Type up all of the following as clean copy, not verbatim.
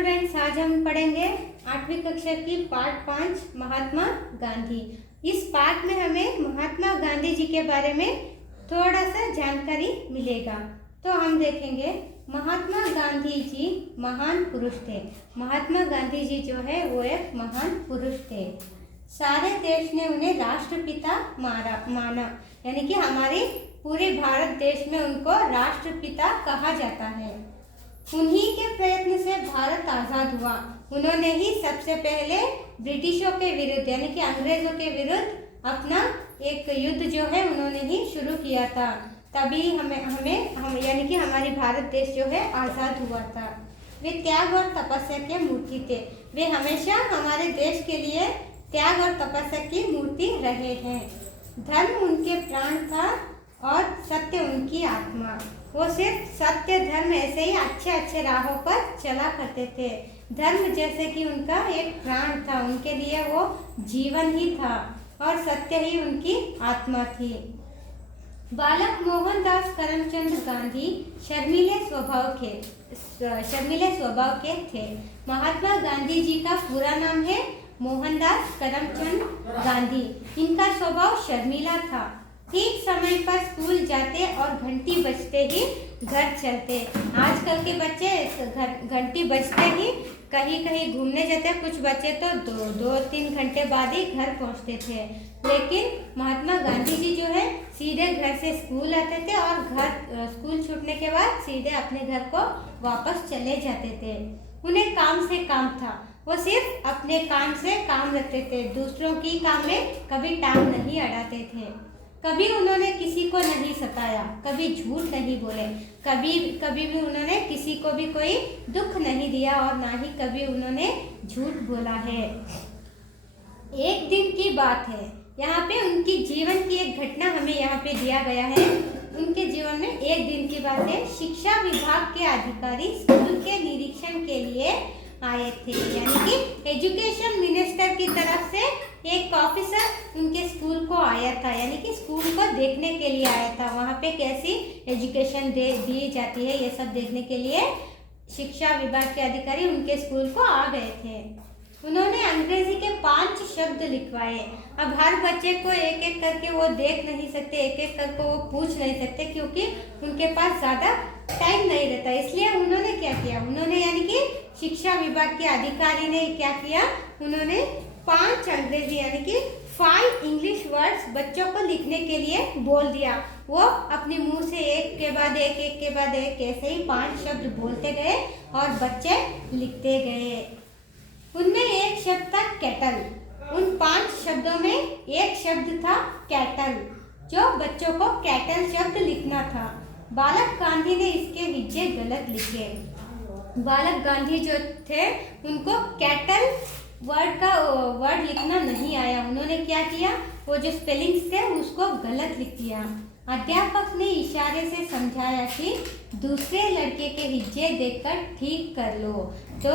Students, आज हम पढ़ेंगे 8वीं कक्षा की पार्ट 5 महात्मा गांधी। इस पार्ट में हमें महात्मा गांधी जी के बारे में थोड़ा सा जानकारी मिलेगा। तो हम देखेंगे महात्मा गांधी जी महान पुरुष थे। महात्मा गांधी जी जो है वो एक महान पुरुष थे। सारे देश ने उन्हें राष्ट्रपिता माना, यानी कि हमारे पूरे भारत देश में उनको राष्ट्रपिता कहा जाता है। उन्हीं के प्रयत्न से भारत आज़ाद हुआ। उन्होंने ही सबसे पहले ब्रिटिशों के विरुद्ध यानी कि अंग्रेजों के विरुद्ध अपना एक युद्ध जो है उन्होंने ही शुरू किया था। तभी हम यानी कि हमारी भारत देश जो है आज़ाद हुआ था। वे त्याग और तपस्या के मूर्ति थे। वे हमेशा हमारे देश के लिए त्याग और तपस्या की मूर्ति रहे हैं। धर्म उनके प्राण था और सत्य उनकी आत्मा। वो सिर्फ सत्य धर्म ऐसे ही अच्छे राहों पर चला करते थे। धर्म जैसे कि उनका एक प्राण था, उनके लिए वो जीवन ही था और सत्य ही उनकी आत्मा थी। बालक मोहनदास करमचंद गांधी शर्मीले स्वभाव के थे। महात्मा गांधी जी का पूरा नाम है मोहनदास करमचंद गांधी। इनका स्वभाव शर्मीला था। ठीक समय पर स्कूल जाते और घंटी बजते ही घर चलते। आजकल के बच्चे घंटी बजते ही कहीं घूमने जाते। कुछ बच्चे तो दो तीन घंटे बाद ही घर पहुंचते थे, लेकिन महात्मा गांधी जी जो है सीधे घर से स्कूल आते थे और स्कूल छूटने के बाद सीधे अपने घर को वापस चले जाते थे। उन्हें काम से काम था। वो सिर्फ अपने काम से काम रखते थे। दूसरों की काम में कभी टांग नहीं अड़ाते थे। कभी उन्होंने किसी को नहीं सताया, कभी झूठ नहीं बोले, कभी भी उन्होंने किसी को भी कोई दुख नहीं दिया और ना ही कभी उन्होंने झूठ बोला है। एक दिन की बात है, यहाँ पे उनकी जीवन की एक घटना हमें यहाँ पे दिया गया है। उनके जीवन में एक दिन की बात है। शिक्षा विभाग के अधिकारी स्कूल के निरीक्षण के लिए आए थे, यानी कि एजुकेशन मिनिस्टर की तरफ से एक ऑफिसर उनके स्कूल को आया था, यानी कि स्कूल को देखने के लिए आया था। वहाँ पे कैसी एजुकेशन दी जाती है ये सब देखने के लिए शिक्षा विभाग के अधिकारी उनके स्कूल को आ गए थे। उन्होंने अंग्रेजी के 5 शब्द लिखवाए। अब हर बच्चे को एक एक करके वो देख नहीं सकते, एक एक करके वो पूछ नहीं सकते, क्योंकि उनके पास ज़्यादा टाइम नहीं रहता। इसलिए उन्होंने क्या किया, उन्होंने यानी कि शिक्षा विभाग के अधिकारी ने क्या किया, उन्होंने 5 अंग्रेजी यानी कि 5 इंग्लिश वर्ड्स बच्चों को लिखने के लिए बोल दिया। वो अपने मुंह से एक के बाद एक ऐसे ही 5 शब्द बोलते गए और बच्चे लिखते गए। उनमें एक शब्द था कैटल। उन 5 शब्दों में एक शब्द था कैटल, जो बच्चों को कैटल शब्द लिखना था। बालक गांधी ने इसके हिज्जे गलत लिखे। बालक गांधी जो थे उनको कैटल वर्ड लिखना नहीं आया। उन्होंने क्या किया, वो जो स्पेलिंग्स थे उसको गलत लिख दिया। अध्यापक ने इशारे से समझाया कि दूसरे लड़के के हिज्जे देखकर ठीक कर लो। तो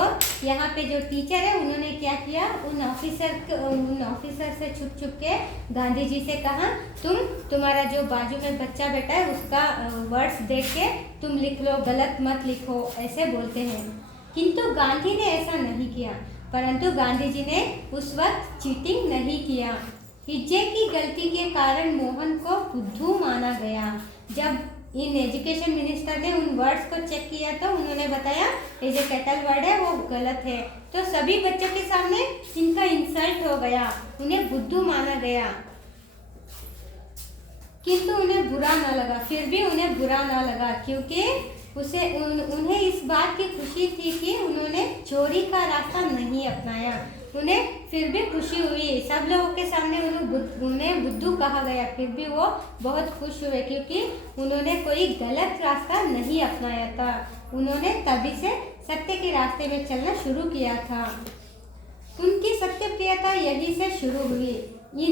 यहाँ पे जो टीचर है उन्होंने क्या किया, उन ऑफिसर से छुप के गांधी जी से कहा, तुम्हारा जो बाजू में बच्चा बैठा है उसका वर्ड्स देख के तुम लिख लो, गलत मत लिखो, ऐसे बोलते हैं। किंतु गांधी ने ऐसा नहीं किया। परंतु गांधी जी ने उस वक्त चीटिंग नहीं किया। हिज्जे की गलती के कारण मोहन को बुद्धू माना गया। जब इन एजुकेशन मिनिस्टर ने उन वर्ड्स को चेक किया तो उन्होंने बताया ये जो कैटल वर्ड है वो गलत है। तो सभी बच्चों के सामने इनका इंसल्ट हो गया, उन्हें बुद्धू माना गया। किंतु उन्हें बुरा ना लगा, फिर भी उन्हें बुरा ना लगा, क्योंकि उन्हें इस बात की खुशी थी कि उन्होंने चोरी का रास्ता नहीं अपनाया। उन्हें फिर भी खुशी हुई। सब लोगों के सामने उन्हें बुद्धू कहा गया, फिर भी वो बहुत खुश हुए, क्योंकि उन्होंने कोई गलत रास्ता नहीं अपनाया था। उन्होंने तभी से सत्य के रास्ते में चलना शुरू किया था। उनकी सत्यप्रियता यहीं से शुरू हुई।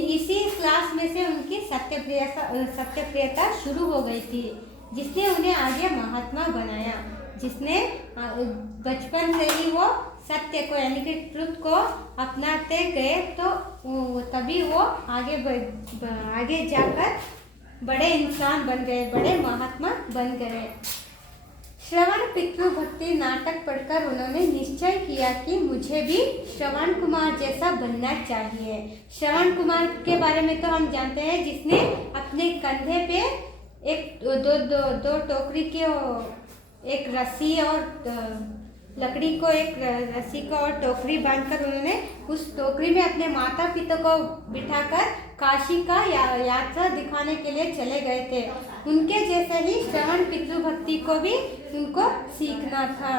इसी क्लास में से उनकी सत्यप्रियता शुरू हो गई थी, जिसने उन्हें आगे महात्मा बनाया। जिसने बचपन से ही वो सत्य को यानी कि ट्रुथ को अपनाते गए, तो तभी वो आगे जाकर बड़े इंसान बन गए, बड़े महात्मा बन गए। श्रवण पितृभक्ति नाटक पढ़कर उन्होंने निश्चय किया कि मुझे भी श्रवण कुमार जैसा बनना चाहिए। श्रवण कुमार के बारे में तो हम जानते हैं, जिसने अपने कंधे पे एक दो टोकरी के एक रस्सी और लकड़ी को एक रस्सी को और टोकरी बांधकर उन्होंने उस टोकरी में अपने माता पिता को बिठाकर काशी का यात्रा दिखाने के लिए चले गए थे। उनके जैसे ही श्रवण पितृभक्ति को भी उनको सीखना था।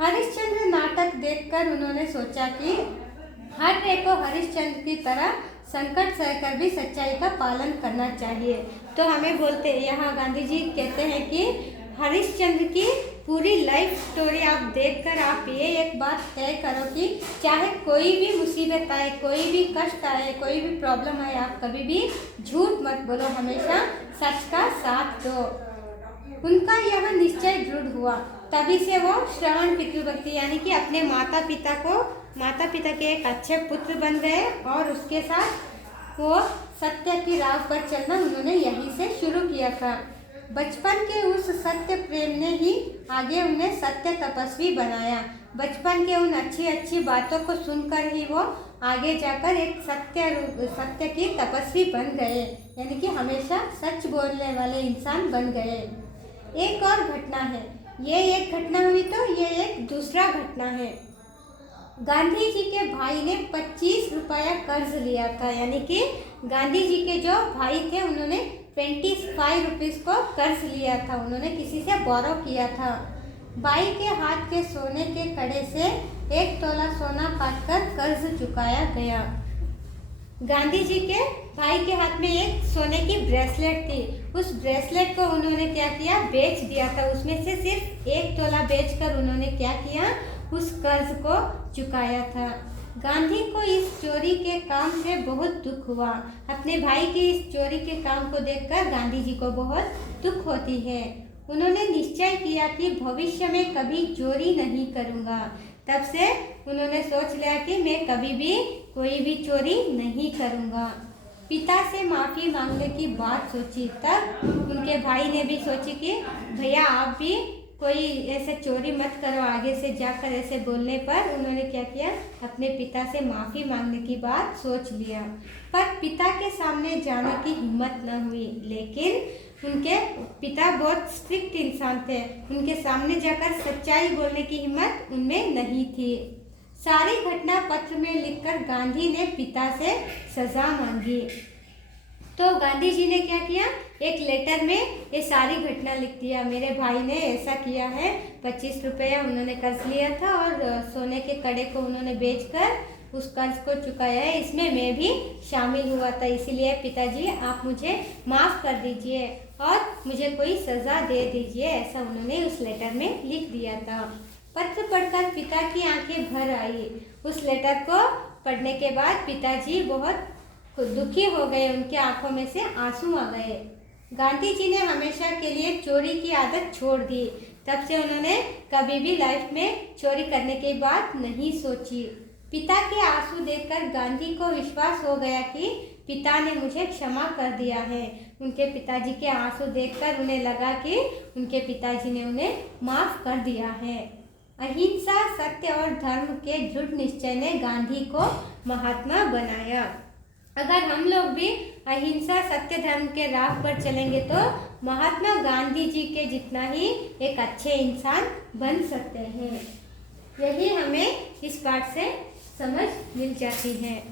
हरिश्चंद्र नाटक देखकर उन्होंने सोचा कि हर एक को हरिश्चंद्र की तरह संकट सहकर भी सच्चाई का पालन करना चाहिए। तो हमें बोलते यहाँ गांधी जी कहते हैं कि हरिश्चंद्र की पूरी लाइफ स्टोरी आप देखकर आप ये एक बात तय करो कि चाहे कोई भी मुसीबत आए, कोई भी कष्ट आए, कोई भी प्रॉब्लम आए, आप कभी भी झूठ मत बोलो, हमेशा सच का साथ दो। उनका यह निश्चय दृढ़ हुआ, तभी से वो श्रवण पितृभक्ति यानी कि अपने माता पिता के एक अच्छे पुत्र बन गए और उसके साथ वो सत्य की राह पर चलना उन्होंने यहीं से शुरू किया था। बचपन के उस सत्य प्रेम ने ही आगे उन्हें सत्य तपस्वी बनाया। बचपन के उन अच्छी बातों को सुनकर ही वो आगे जाकर एक सत्य की तपस्वी बन गए, यानी कि हमेशा सच बोलने वाले इंसान बन गए। एक और घटना है, ये एक घटना हुई तो ये एक दूसरा घटना है। गांधी जी के भाई ने 25 रुपया कर्ज लिया था, यानी कि गांधी जी के जो भाई थे उन्होंने 25 रुपीज़ को कर्ज लिया था, उन्होंने किसी से बोरो किया था। भाई के हाथ के सोने के कड़े से 1 तोला सोना काटकर कर्ज चुकाया गया। गांधी जी के भाई के हाथ में एक सोने की ब्रेसलेट थी, उस ब्रेसलेट को उन्होंने क्या किया, बेच दिया था। उसमें से सिर्फ 1 तोला बेचकर उन्होंने क्या किया, उस कर्ज को चुकाया था। गांधी को इस चोरी के काम से बहुत दुख हुआ। अपने भाई के इस चोरी के काम को देखकर गांधी जी को बहुत दुख होती है। उन्होंने निश्चय किया कि भविष्य में कभी चोरी नहीं करूँगा। तब से उन्होंने सोच लिया कि मैं कभी भी कोई भी चोरी नहीं करूँगा। पिता से माफ़ी मांगने की बात सोची, तब उनके भाई ने भी सोची कि भैया आप भी कोई ऐसे चोरी मत करो। आगे से जाकर ऐसे बोलने पर उन्होंने क्या किया, अपने पिता से माफ़ी मांगने की बात सोच लिया। पर पिता के सामने जाने की हिम्मत न हुई, लेकिन उनके पिता बहुत स्ट्रिक्ट इंसान थे, उनके सामने जाकर सच्चाई बोलने की हिम्मत उनमें नहीं थी। सारी घटना पत्र में लिखकर गांधी ने पिता से सज़ा मांगी। तो गांधी जी ने क्या किया, एक लेटर में ये सारी घटना लिख दिया। मेरे भाई ने ऐसा किया है, 25 रुपया उन्होंने कर्ज लिया था और सोने के कड़े को उन्होंने बेचकर उस कर्ज को चुकाया है, इसमें मैं भी शामिल हुआ था। इसीलिए पिताजी आप मुझे माफ़ कर दीजिए और मुझे कोई सज़ा दे दीजिए, ऐसा उन्होंने उस लेटर में लिख दिया था। पत्र पढ़कर पिता की आंखें भर आई। उस लेटर को पढ़ने के बाद पिताजी बहुत दुखी हो गए, उनके आंखों में से आंसू आ गए। गांधी जी ने हमेशा के लिए चोरी की आदत छोड़ दी। तब से उन्होंने कभी भी लाइफ में चोरी करने की बात नहीं सोची। पिता के आंसू देखकर गांधी को विश्वास हो गया कि पिता ने मुझे क्षमा कर दिया है। उनके पिताजी के आंसू देखकर उन्हें लगा कि उनके पिताजी ने उन्हें माफ़ कर दिया है। अहिंसा, सत्य और धर्म के दृढ़ निश्चय ने गांधी को महात्मा बनाया। अगर हम लोग भी अहिंसा, सत्य, धर्म के राह पर चलेंगे तो महात्मा गांधी जी के जितना ही एक अच्छे इंसान बन सकते हैं। यही हमें इस पाठ से समझ मिल जाती है।